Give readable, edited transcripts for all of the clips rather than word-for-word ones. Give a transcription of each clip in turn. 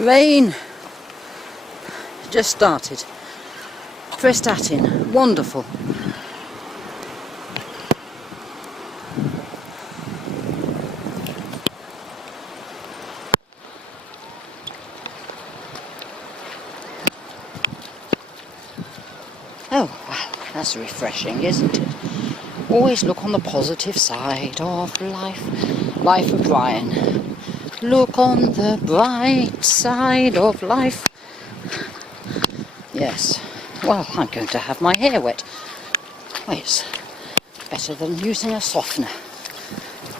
Rain just started. Prestatyn, wonderful. Oh, well, that's refreshing, isn't it? Always look on the positive side of life. Life of Brian. Look on the bright side of life. Yes. Well, I'm going to have my hair wet. Well, it's better than using a softener.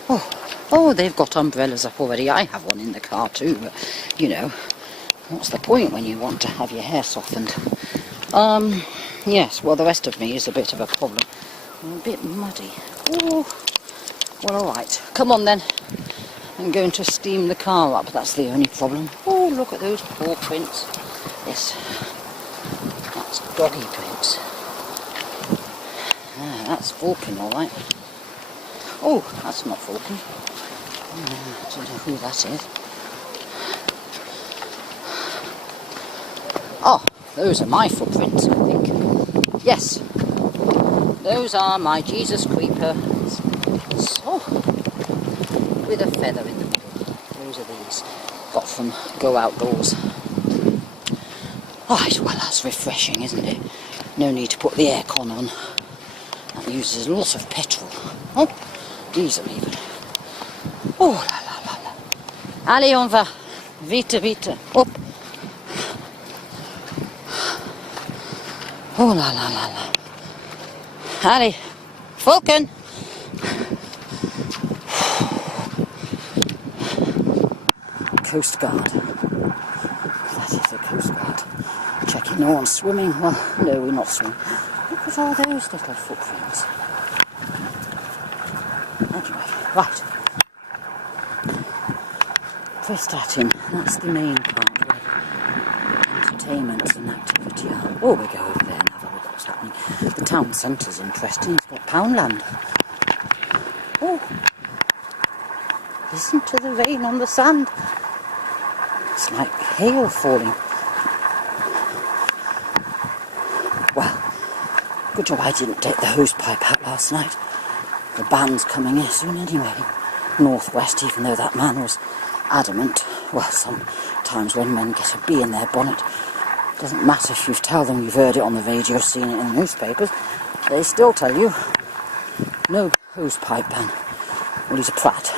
Oh, they've got umbrellas up already. I have one in the car too, but, you know, what's the point when you want to have your hair softened? Yes, well, the rest of me is a bit of a problem. I'm a bit muddy. Oh, well, alright. Come on then. I'm going to steam the car up. That's the only problem. Oh, look at those paw prints. Yes. That's doggy prints. Ah, that's Falcon, alright. Oh, that's not Falcon. I don't know who that is. Oh, those are my footprints, I think. Yes. Those are my Jesus creeper. Oh, with a feather in the middle. Those are these. Got from Go Outdoors. Right, well, that's refreshing, isn't it? No need to put the aircon on. That uses a lot of petrol. Oh, diesel even. Oh, la la la la. Allez, on va. Vite, vite. Hop. Oh, la la la la. Allez, Falcon. Coast Guard. That is the Coast Guard. Checking no one's swimming. Well, no, we're not swimming. Look at all those little footprints. Anyway, right. Prestatyn, that's the main part where entertainment and activity are. Oh, we go over there and have a look at what's happening. The town centre's interesting. It's got Poundland. Oh, listen to the rain on the sand. It's like hail falling. Well, good job I didn't take the hose pipe out last night. The band's coming in soon anyway. Northwest, even though that man was adamant. Well, sometimes when men get a bee in their bonnet, it doesn't matter if you tell them you've heard it on the radio, seen it in the newspapers, they still tell you no hose pipe ban. Well, he's a prat.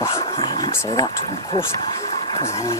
Well, I didn't say that to him, of course, because then